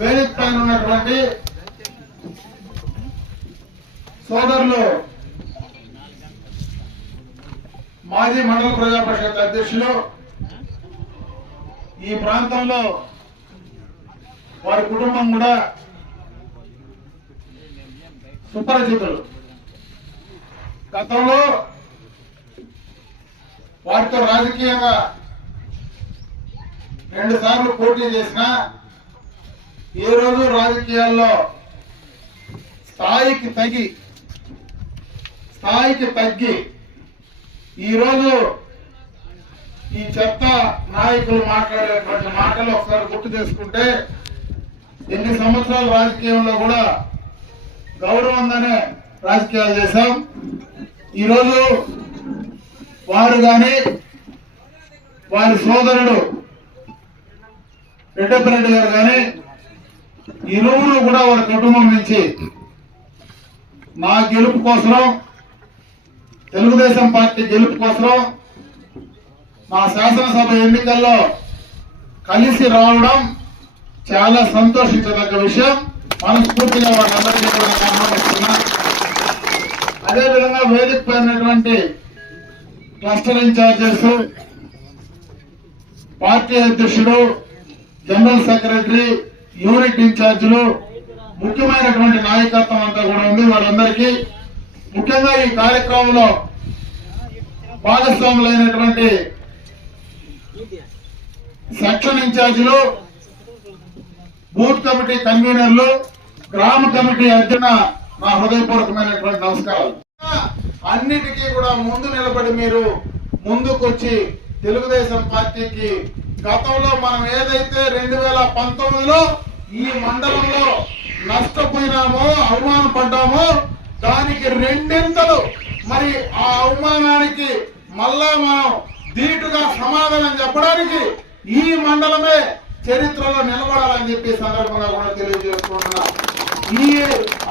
వేదిక పైన ఉన్నటువంటి సోదరులు మాజీ మండల ప్రజా పరిషత్ అధ్యక్షులు, ఈ ప్రాంతంలో వారి కుటుంబం కూడా సుపరిచితులు. గతంలో వారితో రాజకీయంగా 2 సార్లు పోటీ చేసిన ఈ రోజు రాజకీయాల్లో స్థాయికి తగ్గి ఈరోజు ఈ చెత్త నాయకులు మాట్లాడేటువంటి మాటలు ఒకసారి గుర్తు చేసుకుంటే, ఎన్ని సంవత్సరాల రాజకీయంలో కూడా గౌరవంగానే రాజకీయాలు చేశాం. ఈరోజు వారు కానీ వారి సోదరుడు రెడ్డప్పరెడ్డి గారు కానీ ఇరువురు కూడా వారి కుటుంబం నుంచి నా గెలుపు కోసం, తెలుగుదేశం పార్టీ గెలుపు కోసం మా శాసనసభ ఎన్నికల్లో కలిసి రావడం చాలా సంతోషించదగ్గ విషయం. మనస్ఫూర్తిగా వాళ్ళందరికీ కూడా ఆహ్వానిస్తున్నా. అదేవిధంగా వేదిక పైనటువంటి క్లస్టర్ ఇన్ఛార్జెస్, పార్టీ అధ్యక్షుడు, జనరల్ సెక్రటరీ, యూనిట్ ఇన్ఛార్జీలు, ముఖ్యమైనటువంటి నాయకత్వం అంతా కూడా ఉంది. వాళ్ళందరికీ ముఖ్యంగా ఈ కార్యక్రమంలో భాగస్వాములైనటువంటి సెక్షన్ ఇన్ఛార్జీలు, బూత్ కమిటీ కన్వీనర్లు, గ్రామ కమిటీ అధ్యక్షున నా హృదయపూర్వకమైనటువంటి నమస్కారాలు. అన్నిటికీ కూడా ముందు నిలబడి మీరు ముందుకొచ్చి తెలుగుదేశం పార్టీకి గతంలో మనం ఏదైతే 2019లో ఈ మండలంలో నష్టపోయినామో, అవమానపడ్డామో దానికి 2 మరి ఆ అవమానానికి మళ్ళా మనం ధీటుగా సమాధానం చెప్పడానికి ఈ మండలమే చరిత్రలో నిలబడాలని చెప్పి సందర్భంగా కూడా తెలియజేసుకుంటున్నా. ఈ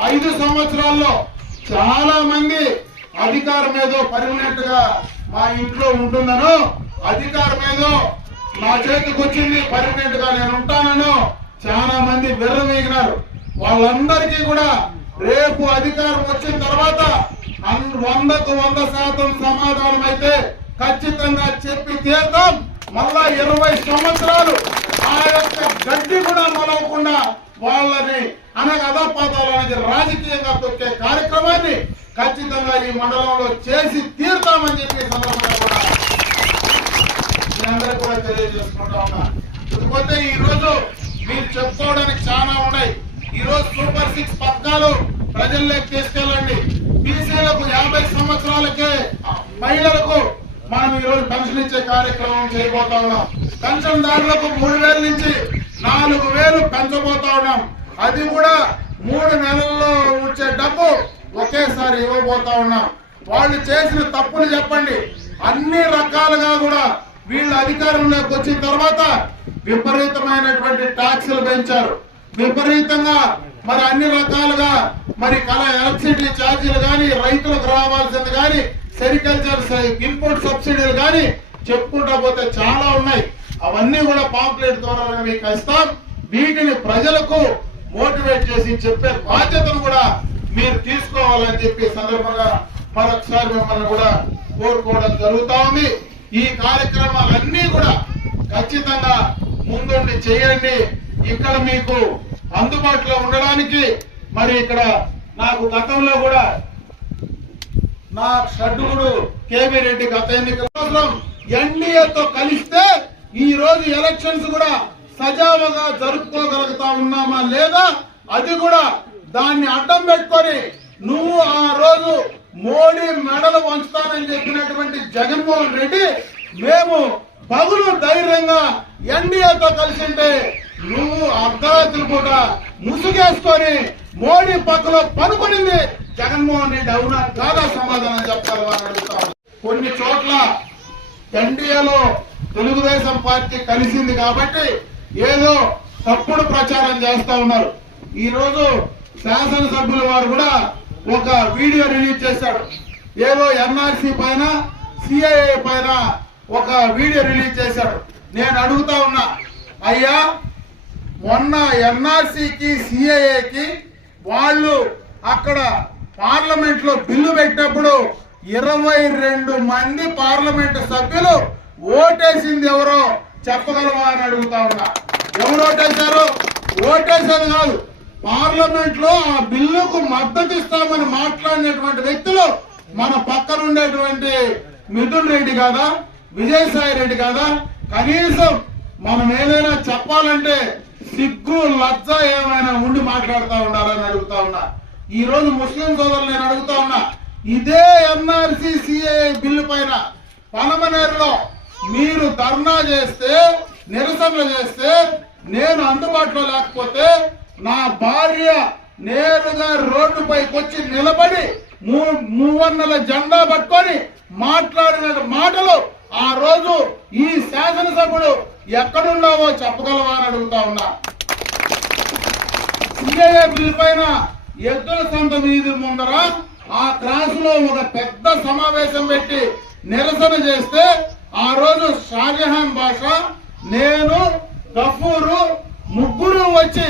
5 సంవత్సరాల్లో చాలా మంది అధికారం ఏదో పర్మనెంట్ గా మా ఇంట్లో ఉంటుందనో, అధికారం ఏదో నా చేతికి వచ్చింది పర్మనెంట్ గా నేను ఉంటానో చాలా మంది విర్రవీగినారు. వాళ్ళందరికీ కూడా రేపు అధికారం వచ్చిన తర్వాత 100కు 100% సమాధానం అయితే ఖచ్చితంగా చెప్పి తీర్థం. మళ్ళా 20 సంవత్సరాలు ఆ యొక్క గడ్డి కూడా మొలవకుండా వాళ్ళని అనగదపాతాలనేది రాజకీయంగా తొక్కే కార్యక్రమాన్ని ఖచ్చితంగా ఈ మండలంలో చేసి తీరుతామని చెప్పి సందర్భంగా కూడా అందరూ కూడా తెలియజేసుకుంటా ఉన్నా. ఇకపోతే ఈ రోజు మీరు చెప్పుకోవడానికి చాలా ఉన్నాయి. ఈ రోజు సూపర్ 6 పథకాలు ప్రజల్లోకి తీసుకెళ్ళండి. బీసీలకు 50 సంవత్సరాలకే మహిళలకు మనం ఈ రోజు పెన్షన్ ఇచ్చే కార్యక్రమం చేయబోతా ఉన్నాం. పెన్షన్దారులకు 3000 నుంచి 4000 పెంచబోతా ఉన్నాం. అది కూడా 3 నెలల్లో వచ్చే డబ్బు ఒకేసారి ఇవ్వబోతా ఉన్నాం. వాళ్ళు చేసిన తప్పులు చెప్పండి. అన్ని రకాలుగా కూడా వీళ్ళ అధికారంలోకి వచ్చిన తర్వాత విపరీతమైనటువంటి ట్యాక్సులు పెంచారు. విపరీతంగా మరి అన్ని రకాలుగా మరి ఎలక్ట్రిసిటీ ఛార్జీలు కానీ, రైతులకు రావాల్సింది కానీ, సెరికల్చర్ ఇన్పుట్ సబ్సిడీలు కానీ చెప్పుకుంటా పోతే చాలా ఉన్నాయి. అవన్నీ కూడా పాంప్లెట్ ద్వారా మీకు ఇస్తాం. వీటిని ప్రజలకు మోటివేట్ చేసి చెప్పే బాధ్యతను కూడా మీరు తీసుకోవాలని చెప్పి సందర్భంగా మరొకసారి మిమ్మల్ని కూడా కోరుకోవడం జరుగుతా ఉంది. ఈ కార్యక్రమాలన్నీ కూడా ఖచ్చితంగా ముందుండి చేయండి. ఇక్కడ మీకు అందుబాటులో ఉండడానికి మరి ఇక్కడ నాకు గతంలో కూడా నా షడ్డుగుడు కేవీ రెడ్డి గత ఎన్నికల కోసం ఎన్డీఏతో కలిస్తే ఈ రోజు ఎలక్షన్స్ కూడా సజావుగా జరుపుకోగలుగుతా ఉన్నామా లేదా, అది కూడా దాన్ని అడ్డం పెట్టుకొని నువ్వు ఆ రోజు మోడీ మెడలు వంచుతానని చెప్పినటువంటి జగన్మోహన్ రెడ్డి మేము పగులు ధైర్యంగా ఎన్డీఏతో కలిసి ఉంటే నువ్వు అర్ధరాత్రులు కూడా ముసుగేసుకొని మోడీ పక్కలో పనుకొనింది జగన్మోహన్ రెడ్డి అవునా కాదా సమాధానం చెప్పాలి అని అడుగుతాను. కొన్ని చోట్ల ఎన్డీఏలో తెలుగుదేశం పార్టీ కలిసింది కాబట్టి ఏదో తప్పుడు ప్రచారం చేస్తా ఉన్నారు. ఈ రోజు శాసనసభ్యుల వారు కూడా ఒక వీడియో రిలీజ్ చేశాడు. ఏదో ఎన్ఆర్సీ పైన, సిఐఏ పైన ఒక వీడియో రిలీజ్ చేశాడు. నేను అడుగుతా ఉన్నా, అయ్యా మొన్న ఎన్ఆర్సీకి సిఏఏకి వాళ్ళు అక్కడ పార్లమెంట్ లో బిల్లు పెట్టినప్పుడు 22 మంది పార్లమెంట్ సభ్యులు ఓటేసింది ఎవరో చెప్పగలవా అని అడుగుతా ఉన్నా. ఎవరు ఓటేశారు? ఓటేసేది కాదు, పార్లమెంట్ లో ఆ బిల్లుకు మద్దతు ఇస్తామని మాట్లాడినటువంటి వ్యక్తులు మన పక్కన ఉండేటువంటి మిథున్ రెడ్డి కాదా, విజయసాయి రెడ్డి కాదా? కనీసం మనం ఏదైనా చెప్పాలంటే సిగ్గు లజ్జ ఏమైనా ఉండి మాట్లాడుతూ ఉండాలని అడుగుతా ఉన్నా. ఈ రోజు ముస్లిం సోదరులు నేను అడుగుతా ఉన్నా, ఇదే ఎన్ఆర్సీ సిఏఏ బిల్లు పైన పనమనేరులో మీరు ధర్నా చేస్తే, నిరసనలు చేస్తే, నేను అందుబాటులో లేకపోతే నా భార్య నేరుగా రోడ్డుపైకి వచ్చి నిలబడి మూవన్నెల జెండా పట్టుకొని మాట్లాడిన మాటలు ఆ రోజు ఈ శాసనసభ్యుడు ఎక్కడున్నావో చెప్పగలవా అని అడుగుతా ఉన్నా. సిఏఏ బిల్ పైన ఎద్దుల సంత వీధి ముందర ఆ క్రాస్ లో ఒక పెద్ద సమావేశం పెట్టి నిరసన చేస్తే ఆ రోజు షాజహాన్ బాషా, నేను, గఫూరు ముగ్గురు వచ్చి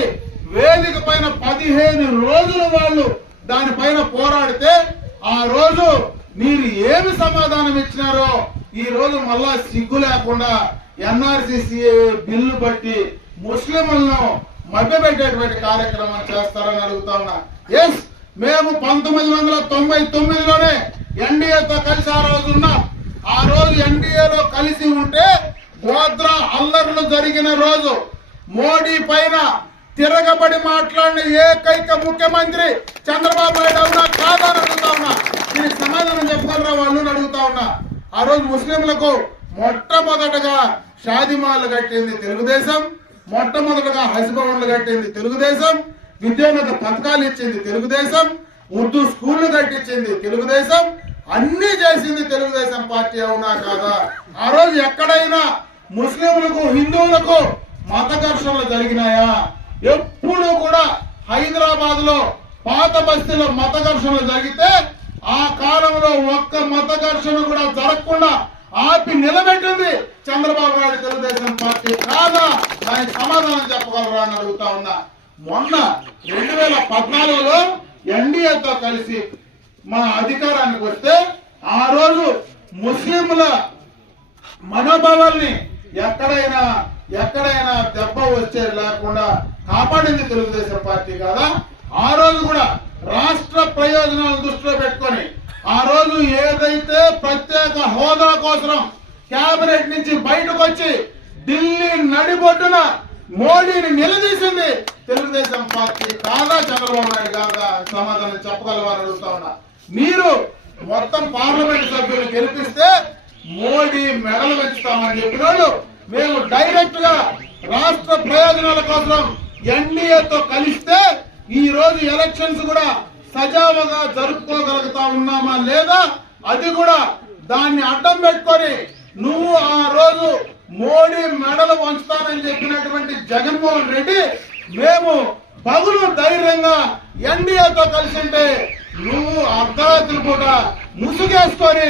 వేదిక పైన 15 రోజులు వాళ్ళు దానిపైన పోరాడితే ఆ రోజు మీరు ఏమి సమాధానం ఇచ్చినారో ఈ రోజు మళ్ళా సిగ్గు లేకుండా ఎన్ఆర్సీ సిఏఏ బిల్లు బట్టి ముస్లింలను మభ్యపెట్టేటువంటి కార్యక్రమం చేస్తారని అడుగుతా ఉన్నా. ఎస్, మేము 1999లోనే ఎన్డీఏతో కలిసి ఆ రోజు ఉన్నాం. ఆ రోజు ఎన్డీఏలో కలిసి ఉంటే గోద్రా అల్లర్లు జరిగిన రోజు మోడీ పైన తిరగబడి మాట్లాడిన ఏకైక ముఖ్యమంత్రి చంద్రబాబు నాయుడు అవునా కాదా అని అడుగుతా ఉన్నా. దీనికి సమాధానం చెప్పగలరా వాళ్ళు అడుగుతా ఉన్నా. ఆ రోజు ముస్లింలకు మొట్టమొదటగా షాదిమాలు కట్టింది తెలుగుదేశం, మొట్టమొదటగా హజ్ భవన్లు కట్టింది తెలుగుదేశం, విద్యోన్నత పథకాలు ఇచ్చింది తెలుగుదేశం, ఉర్దూ స్కూళ్లు కట్టించింది తెలుగుదేశం, అన్ని చేసింది తెలుగుదేశం పార్టీ అవునా కాదా? ఆ రోజు ఎక్కడైనా ముస్లింలకు హిందువులకు మత ఘర్షణలు జరిగినాయా? ఎప్పుడు కూడా హైదరాబాద్ లో పాత బస్తీలో మత ఘర్షణలు జరిగితే ఆ కాలంలో ఒక్క మత ఘర్షణ కూడా జరగకుండా ఆపి నిలబెట్టింది చంద్రబాబు నాయుడు తెలుగుదేశం పార్టీ కాదా? దానికి సమాధానం చెప్పగలరా అని అడుగుతా ఉన్నా. మొన్న 2014లో ఎన్డీఏతో కలిసి మన అధికారానికి వస్తే ఆ రోజు ముస్లింల మనోభావాల్ని ఎక్కడైనా దెబ్బ వచ్చే లేకుండా కాపాడింది తెలుగుదేశం పార్టీ కాదా? ఆ రోజు కూడా రాష్ట్ర ప్రయోజనాలను దృష్టిలో పెట్టుకొని ఆ రోజు ఏదైతే ప్రత్యేక హోదా కోసం కేబినెట్ నుంచి బయటకు వచ్చి ఢిల్లీ నడిబొడ్డున మోడీని నిలదీసింది తెలుగుదేశం పార్టీ కాదా? చంద్రబాబు నాయుడు కాదా? సమాధానం చెప్పగలవని అడుగుతా ఉన్నా. మీరు మొత్తం పార్లమెంట్ సభ్యులు గెలిపిస్తే మోడీ మెడలు పెంచుతామని చెప్పిన వాళ్ళు మేము డైరెక్ట్ గా రాష్ట్ర ప్రయోజనాల కోసం ఎన్డీఏతో కలిస్తే ఈ రోజు ఎలక్షన్స్ కూడా సజావుగా జరుపుకోగలుగుతా ఉన్నామా లేదా? అది కూడా దాన్ని అడ్డం పెట్టుకొని నువ్వు ఆ రోజు మోడీ మెడలు వంచుతానని చెప్పినటువంటి జగన్మోహన్ రెడ్డి మేము పగులు ధైర్యంగా ఎన్డీఏతో కలిసి ఉంటే నువ్వు అర్ధరాత్రి పూట ముసుగేసుకొని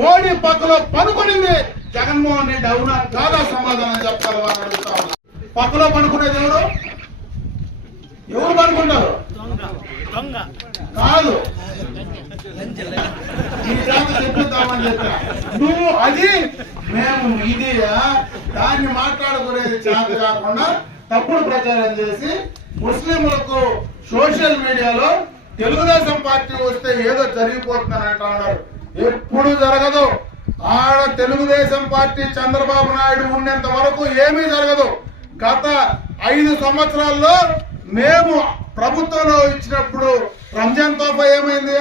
మోడీ పక్కలో పనుకునింది జగన్మోహన్ రెడ్డి అవునా కాదా? సమాధానం చెప్పగలవా అని అడుగుతా ఉన్నా. పక్కలో పనుకునేది ఎవరు పనుకుంటారు? కాదు, ఈ జాత చెప్తామని చెప్పా నువ్వు అది మేము ఇది దాన్ని మాట్లాడుకునేది చేత కాకుండా తప్పుడు ప్రచారం చేసి ముస్లింలకు సోషల్ మీడియాలో తెలుగుదేశం పార్టీ వస్తే ఏదో జరిగిపోతుందని అంటా ఉన్నారు. ఎప్పుడు జరగదు. ఆడ తెలుగుదేశం పార్టీ చంద్రబాబు నాయుడు ఉన్నంత వరకు ఏమీ జరగదు. గత 5 సంవత్సరాల్లో మేము ప్రభుత్వంలో ఇచ్చినప్పుడు రంజాన్ తోఫా ఏమైంది?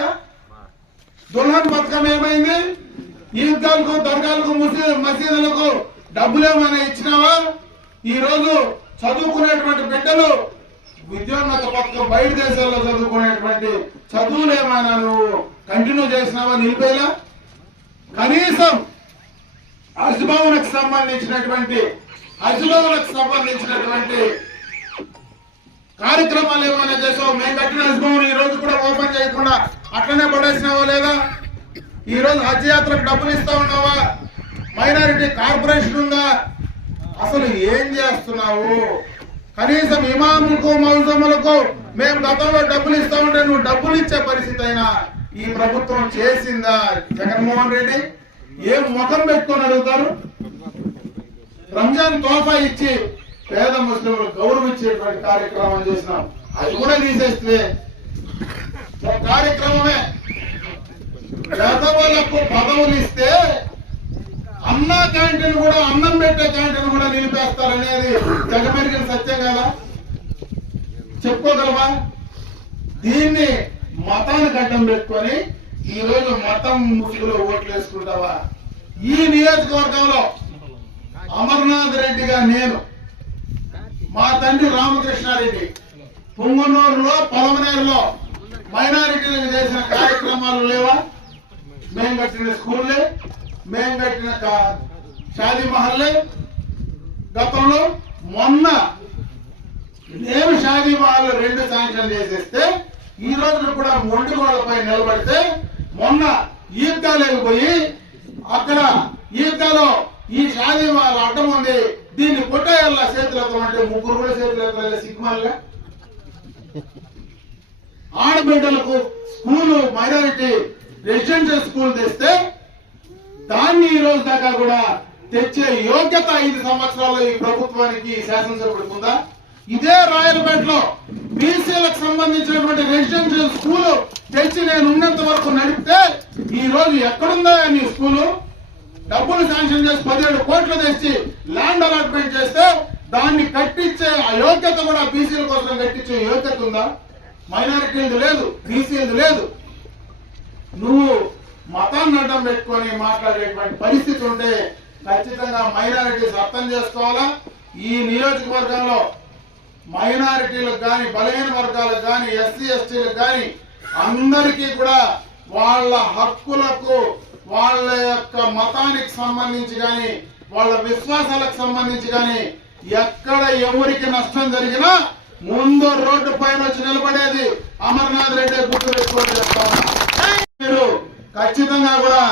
దుల్హన్ పథకం ఏమైంది? ఈద్గాలకు, దర్గాలకు, మసీదులకు డబ్బులు ఏమైనా ఇచ్చినావా? ఈ రోజు చదువుకునేటువంటి బిడ్డలు విద్యోన్నత పథకం బయట దేశాల్లో చదువుకునేటువంటి చదువులు ఏమైనా నువ్వు కంటిన్యూ చేసినావా? నిలిపేలా? కనీసం హజ్ భవన్కు సంబంధించినటువంటి కార్యక్రమాలు ఏమైనా చేసావు? మేము కట్టిన హజ్ భవన్ ఈ రోజు కూడా ఓపెన్ చేయకుండా అట్లనే పడేసినావా లేదా? ఈ రోజు హజ్ యాత్రకు డబ్బులు ఇస్తా ఉన్నావా? మైనారిటీ కార్పొరేషన్ ఉందా? అసలు ఏం చేస్తున్నావు? కనీసం ఇమాములకు మౌజములకు మేము గతంలో డబ్బులు ఇస్తామంటే నువ్వు డబ్బులు ఇచ్చే పరిస్థితి అయినా ఈ ప్రభుత్వం చేసిందా? జగన్మోహన్ రెడ్డి ఏం ముఖం పెట్టుకొని అడుగుతారు? రంజాన్ తోఫా ఇచ్చి పేద ముస్లింలు గౌరవించేటువంటి కార్యక్రమం చేసినాం, అది కూడా తీసేస్తే కార్యక్రమమే. పేదవాళ్లకు పదవులు ఇస్తే అన్నా క్యాంటీన్ కూడా, అన్నం పెట్టే క్యాంటీన్ కూడా నిలిపేస్తారనేది జగమెరిగిన సత్యం కదా, చెప్పుకోగలవా? దీన్ని మతానికి అడ్డం పెట్టుకొని ఈ రోజు మతం ముసుగులో ఓట్లు వేసుకుంటావా? ఈ నియోజకవర్గంలో అమర్నాథ్ రెడ్డిగా నేను, మా తండ్రి రామకృష్ణారెడ్డి పుంగనూరులో పొలమనేరులో మైనారిటీలకు చేసిన కార్యక్రమాలు లేవా? మేము కట్టిన స్కూల్లే, మేము కట్టిన షాదీ మహల్లే. గతంలో మొన్న నేను షాదీ మహల్ 2 శాంక్షన్ చేసేస్తే ఈ రోజు కూడా మొండిగోడపై నిలబడితే మొన్న ఈద్గాలోకి పోయి అక్కడ ఈద్గాలో ఈ షాదీ మహల్ అడ్డం ఉంది, దీన్ని కొట్టేయాల చేతులతో అంటే 3 కూడా చేతులు సిగ్గుమాలిగా. ఆడబిడ్డలకు స్కూలు మైనారిటీ రెసిడెన్షియల్ స్కూల్ తెస్తే దాన్ని ఈ రోజు దాకా కూడా తెచ్చే యోగ్యత 5 సంవత్సరాల్లో ఈ ప్రభుత్వానికి శాసనసభ్యుడికి ఉందా? ఇదే రాయలపేటలో బీసీలకు సంబంధించినటువంటి రెసిడెన్షియల్ స్కూలు తెచ్చి నేను ఉన్నంత వరకు నడిపితే ఈ రోజు ఎక్కడుందా నీ స్కూలు? డబ్బులు శాంక్షన్ చేసి 17 కోట్లు తెచ్చి ల్యాండ్ అలాట్మెంట్ చేస్తే దాన్ని కట్టించే ఆ యోగ్యత కూడా బీసీల కోసం కట్టించే యోగ్యత ఉందా? మైనారిటీలు లేదు, బీసీలు లేదు. నువ్వు మతాన్ని అడ్డం పెట్టుకొని మాట్లాడేటువంటి పరిస్థితి ఉంటే ఖచ్చితంగా మైనారిటీస్ అర్థం చేసుకోవాలా. ఈ నియోజకవర్గంలో మైనారిటీలకు కానీ, బలహీన వర్గాలకు కానీ, ఎస్సీ ఎస్టీలకు కానీ అందరికీ కూడా వాళ్ళ హక్కులకు, వాళ్ళ యొక్క మతానికి సంబంధించి కానీ, వాళ్ళ విశ్వాసాలకు సంబంధించి కానీ ఎక్కడ ఎవరికి నష్టం జరిగినా ముందు రోడ్డు పైన వచ్చి నిలబడేది అమర్నాథ్ రెడ్డి గుర్తు పెట్టుకోవడం చేస్తా ఉన్నా. మీరు ఖచ్చితంగా కూడా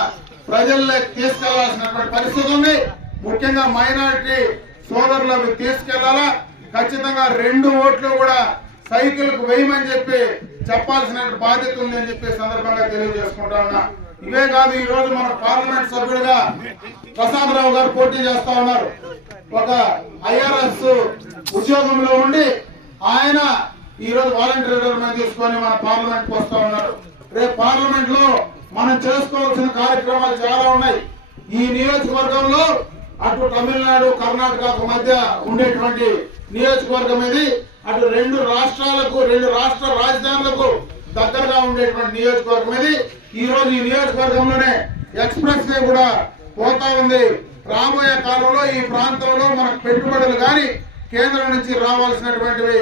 ప్రజల్లోకి తీసుకెళ్లాల్సినటువంటి పరిస్థితి ఉంది. ముఖ్యంగా మైనారిటీ సోదరులకు తీసుకెళ్లాలా. ఖచ్చితంగా 2 ఓట్లు కూడా సైకిల్ కు వేయమని చెప్పి చెప్పాల్సిన బాధ్యత ఉంది అని చెప్పి సందర్భంగా తెలియజేసుకుంటా ఉన్నా. ఇవే కాదు, ఈ రోజు మన పార్లమెంట్ సభ్యుడిగా ప్రసాదరావు గారు పోటీ చేస్తా ఉన్నారు. ఒక ఐఆర్ఎస్ ఉద్యోగంలో ఉండి ఆయన ఈ రోజు వాలంటీర్ రిటైర్మెంట్ తీసుకొని మన పార్లమెంట్ కు వస్తా ఉన్నారు. రేపు పార్లమెంట్ లో మనం చేసుకోవాల్సిన కార్యక్రమాలు చాలా ఉన్నాయి. ఈ నియోజకవర్గంలో అటు తమిళనాడు, కర్ణాటకకు మధ్య ఉండేటువంటి నియోజకవర్గం ఇది. అటు 2 రాష్ట్రాలకు, 2 రాష్ట్ర రాజధానులకు దగ్గరగా ఉండేటువంటి నియోజకవర్గం ఇది. ఈ రోజు ఈ నియోజకవర్గంలోనే ఎక్స్ప్రెస్ వే కూడా పోతా ఉంది. రాబోయే కాలంలో ఈ ప్రాంతంలో మనకు పెట్టుబడులు కానీ కేంద్రం నుంచి రావాల్సినటువంటివి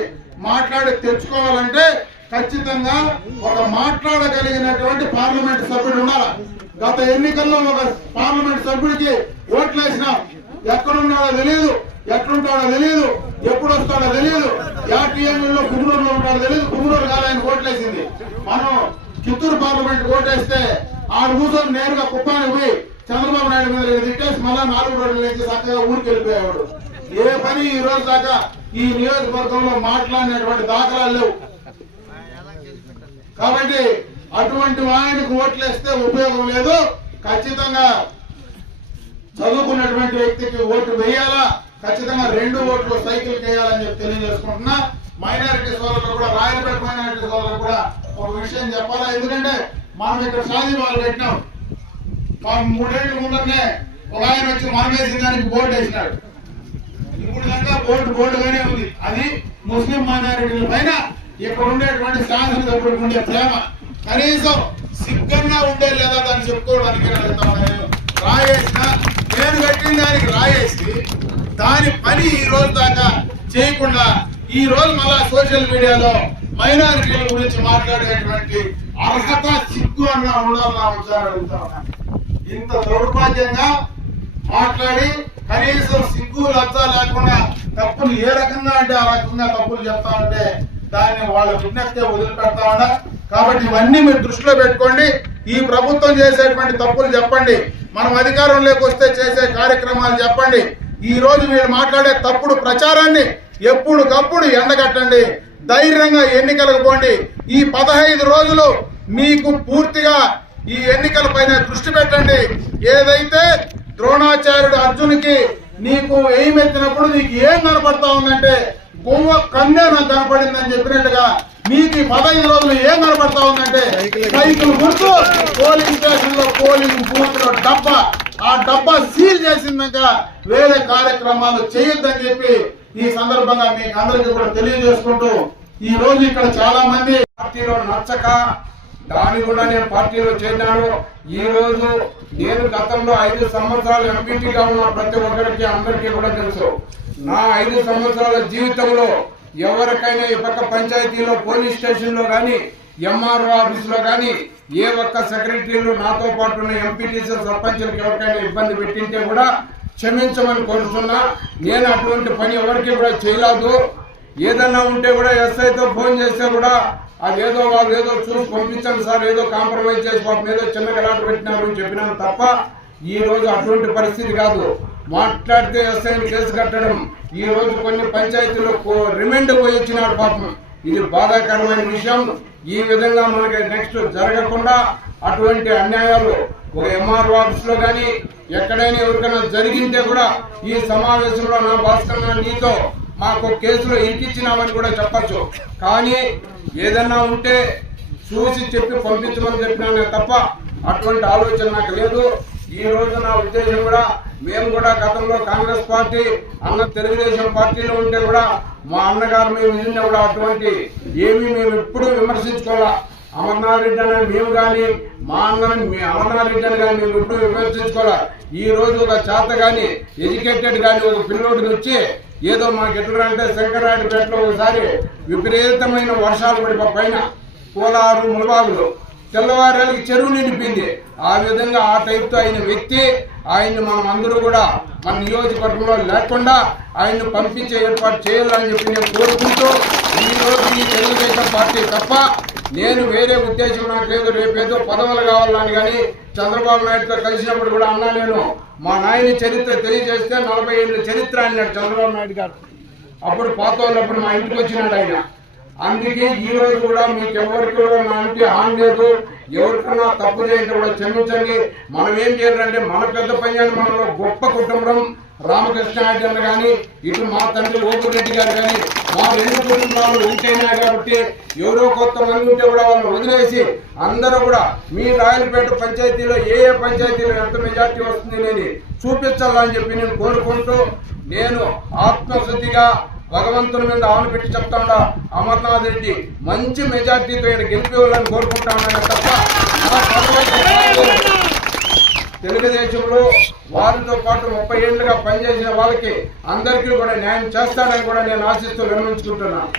మాట్లాడి తెచ్చుకోవాలంటే ఖచ్చితంగా ఒక మాట్లాడగలిగినటువంటి పార్లమెంట్ సభ్యుడు ఉండాలి. గత ఎన్నికల్లో ఒక పార్లమెంట్ సభ్యుడికి ఓట్లు వేసినాం, ఎక్కడున్నాడో తెలియదు, ఎట్లుంటాడో తెలియదు, ఎప్పుడు వస్తాడో తెలియదు, యాటీఎంలో కుమ్మూరులో ఉంటాడో తెలియదు. కుమ్మూరు కాదు ఆయన ఓట్లేసింది. మనం చిత్తూరు పార్లమెంట్ ఓటేస్తే ఆడు కూర్చొని నేరుగా కుప్పానికి పోయి చంద్రబాబు నాయుడు మీద తిట్టేసి మళ్ళా 4 రోజుల నుంచి చక్కగా ఊరికి వెళ్ళిపోయేవాడు. ఏ పని ఈ రోజు దాకా ఈ నియోజకవర్గంలో మాట్లాడినటువంటి దాఖలాలు లేవు. కాబట్టి అటువంటి ఆయనకు ఓట్లేస్తే ఉపయోగం లేదు. ఖచ్చితంగా చదువుకున్నటువంటి వ్యక్తికి ఓటు వేయాలా, ఖచ్చితంగా 2 ఓట్లు సైకిల్ వేయాలని చెప్పి తెలియజేసుకుంటున్నా. మైనారిటీ సోదరులు కూడా, రాయలపేట మైనారిటీ సోదరులు కూడా ఒక విషయం చెప్పాలా. ఎందుకంటే మనం ఇక్కడ షాదీ మహల్ పెట్టినాం. 3 ఏళ్ల ముందరనే ఒక ఆయన వచ్చి మనం వేసిన దానికి బోర్డు వేసినాడు. ఇప్పుడు దాకా బోర్డుగానే ఉంది. అది ముస్లిం మైనారిటీల పైన ఇక్కడ ఉండేటువంటి శాసనసభ్యుడికి ఉండే ప్రేమ. కనీసం సిగ్గంగా ఉండే లేదా దాన్ని చెప్పుకోవడానికి రాయేసిన, నేను కట్టిన దానికి రాయేసి దాని పని ఈ రోజు దాకా చేయకుండా ఈ రోజు మళ్ళా సోషల్ మీడియాలో మైనారిటీల గురించి మాట్లాడేటువంటి అర్హత, సిగ్గు అన్న ఉండాలన్నా వచ్చారు అడుగుతా. ఇంత దౌర్భాగ్యంగా మాట్లాడి కనీసం సిగ్గు లజ్జ లేకుండా తప్పులు ఏ రకంగా అంటే ఆ రకంగా తప్పులు చెప్తా ఉంటే దాన్ని వాళ్ళ విజ్ఞప్తి వదిలిపెడతా ఉన్నా. కాబట్టి ఇవన్నీ మీరు దృష్టిలో పెట్టుకోండి. ఈ ప్రభుత్వం చేసేటువంటి తప్పులు చెప్పండి, మనం అధికారంలోకి వస్తే చేసే కార్యక్రమాలు చెప్పండి. ఈ రోజు మీరు మాట్లాడే తప్పుడు ప్రచారాన్ని ఎప్పటికప్పుడు ఎండగట్టండి, ధైర్యంగా ఎన్నికలకు పోండి. ఈ 15 రోజులు మీకు పూర్తిగా ఈ ఎన్నికల పైన దృష్టి పెట్టండి. ఏదైతే ద్రోణాచార్యుడు అర్జునుకి నీకు ఎయిమెత్తినప్పుడు నీకు ఏం కనపడతా ఉందంటే గువ్వ కన్నే నాకు కనపడిందని చెప్పినట్టుగా మీకు 15 రోజులు ఏం కనపడతా ఉందంటే సైకిల్ గుర్తు, పోలింగ్ స్టేషన్ లో పోలింగ్ బూత్ లో డబ్బా, ఆ డబ్బా సీల్ చేసిందాక వేరే కార్యక్రమాలు చేయొద్దని చెప్పి ఈ సందర్భంగా మీకు అందరికీ కూడా తెలియజేసుకుంటూ, ఈ రోజు ఇక్కడ చాలా మంది పార్టీలో నచ్చక దాని కూడా నేను పార్టీలో చేరినాను. ఈ రోజు నేను గతంలో 5 సంవత్సరాలు ఎంపీటీగా ఉన్న ప్రతి ఒక్కరికి అందరికీ కూడా తెలుసు. నా 5 సంవత్సరాల జీవితంలో ఎవరికైనా ఈ పక్క పంచాయతీలో, పోలీస్ స్టేషన్ లో గానీ, ఎంఆర్ఓ ఆఫీస్ లో గానీ ఏ ఒక్క సెక్రటరీలు నాతో పాటు ఉన్న ఎంపీటీసీ సర్పంచులకు ఎవరికైనా ఇబ్బంది పెట్టింటే కూడా క్షమించమని కోరుతున్నా. నేను అటువంటి పని ఎవరికి కూడా చేయలేదు. ఏదన్నా ఉంటే కూడా ఎస్ఐతో ఫోన్ చేస్తే కూడా అదేదో వాళ్ళు ఏదో చూసి పంపించాను సార్, ఏదో కాంప్రమైజ్ చేసి పాపం ఏదో చిన్న గలాట పెట్టినారు అని చెప్పినాను తప్ప ఈ రోజు అటువంటి పరిస్థితి కాదు. మాట్లాడితే ఎస్ఐని కేసు కట్టడం, ఈ రోజు కొన్ని పంచాయతీలో రిమాండ్ పోయి వచ్చినాడు పాపం. ఇది బాధాకరమైన విషయం. ఈ విధంగా మనకి నెక్స్ట్ జరగకుండా అటువంటి అన్యాయాలు ఒక ఎంఆర్ఓ ఆఫీస్ లో గానీ ఎక్కడైనా ఎవరికైనా జరిగింటే కూడా ఈ సమావేశంలో నా భాస్కర్ నీతో మాకు కేసులో ఇరికిచ్చినామని కూడా చెప్పచ్చు. కానీ ఏదన్నా ఉంటే చూసి చెప్పి పంపించమని చెప్పినా తప్ప అటువంటి ఆలోచన నాకు లేదు. ఈ రోజు నా ఉద్దేశం కూడా, మేము కూడా గతంలో కాంగ్రెస్ పార్టీ అన్న తెలుగుదేశం పార్టీలో ఉంటే కూడా మా అన్నగారు మేము నిన్న కూడా అటువంటి ఏమీ మేము ఎప్పుడూ విమర్శించుకోవాలా. అమర్నాథ్ రెడ్డి అనే మేము కానీ, మా అన్నని అమర్నాథ్ రెడ్డి అని కానీ మేము ఎప్పుడు విమర్శించుకోవాలా. ఈ రోజు ఒక చేత కానీ ఎడ్యుకేటెడ్ కానీ ఒక పిల్లోడికి వచ్చి ఏదో మాకు ఎట్లా అంటే శంకరరాయుడుపేటలో ఒకసారి విపరీతమైన వర్షాలు పడి పైన కోలారు, ములబాగులు తెల్లవారేళ్ళకి చెరువు నిండిపోయింది. ఆ విధంగా ఆ టైప్ తో అయిన వ్యక్తి, ఆయన్ని మనం అందరూ కూడా మన నియోజకవర్గంలో లేకుండా ఆయన్ని పంపించే ఏర్పాటు చేయాలని చెప్పి నేను కోరుకుంటూ, ఈ రోజు ఈ తెలుగుదేశం పార్టీ తప్ప నేను వేరే ఉద్దేశం నాకు లేదు. రేపేదో పదవులు కావాలని కానీ చంద్రబాబు నాయుడుతో కలిసినప్పుడు కూడా అన్నా, నేను మా నాయని చరిత్ర తెలియజేస్తే 40 ఏళ్ళ చరిత్ర అన్నాడు చంద్రబాబు నాయుడు గారు. అప్పుడు పాత వాళ్ళప్పుడు మా ఇంటికి వచ్చినాడు ఆయన. అందుకే ఈ రోజు కూడా మీకు ఎవరికి కూడా నా ఇంటి హాని లేదు. ఎవరికన్నా తప్పు చేయండి కూడా క్షమించండి. మనం ఏం చేయాలంటే మన పెద్ద పైన మనలో గొప్ప కుటుంబం రామకృష్ణ అన్న కానీ, ఇటు మా తండ్రి ఓపురెడ్డి గారు కానీ, మా 2 కుటుంబాలు ఉంటేనా కాబట్టి ఎవరో కొత్త మంది ఉంటే కూడా వాళ్ళని వదిలేసి అందరూ కూడా మీ రాయలపేట పంచాయతీలో ఏ పంచాయతీలో ఎంత మెజార్టీ వస్తుంది అనేది చూపించాలని చెప్పి నేను కోరుకుంటూ, నేను ఆత్మశుద్ధిగా భగవంతుని మీద ఆవును పెట్టి చెప్తాడా అమర్నాథ్ రెడ్డి మంచి మెజార్టీతో ఇక్కడ గెలిపేవాళ్ళని కోరుకుంటామని తప్ప తెలుగుదేశంలో వారితో పాటు 30 ఏళ్లుగా పనిచేసిన వాళ్ళకి అందరికీ కూడా న్యాయం చేస్తానని కూడా నేను ఆశిస్తూ విరమించుకుంటున్నాను.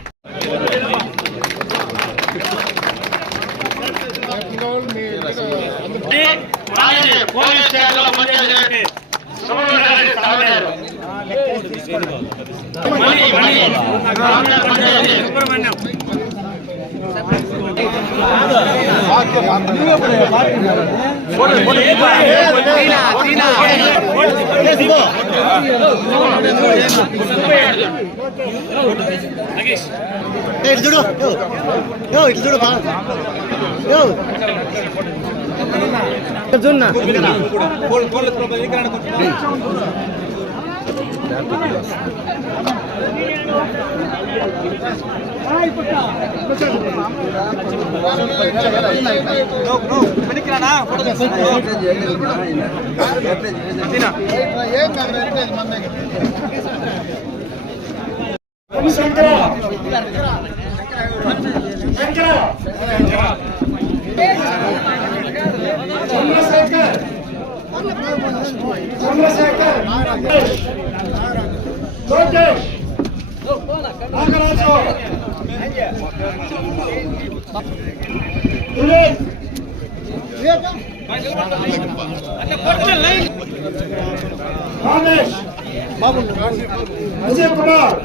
అజయ్ కుమార్,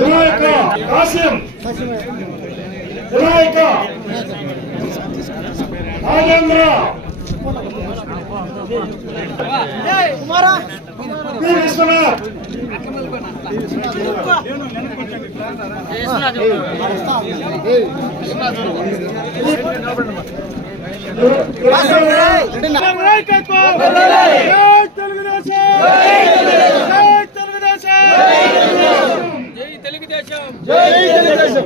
వినాయక కాసిం, వినాయక నాగేంద్ర, జై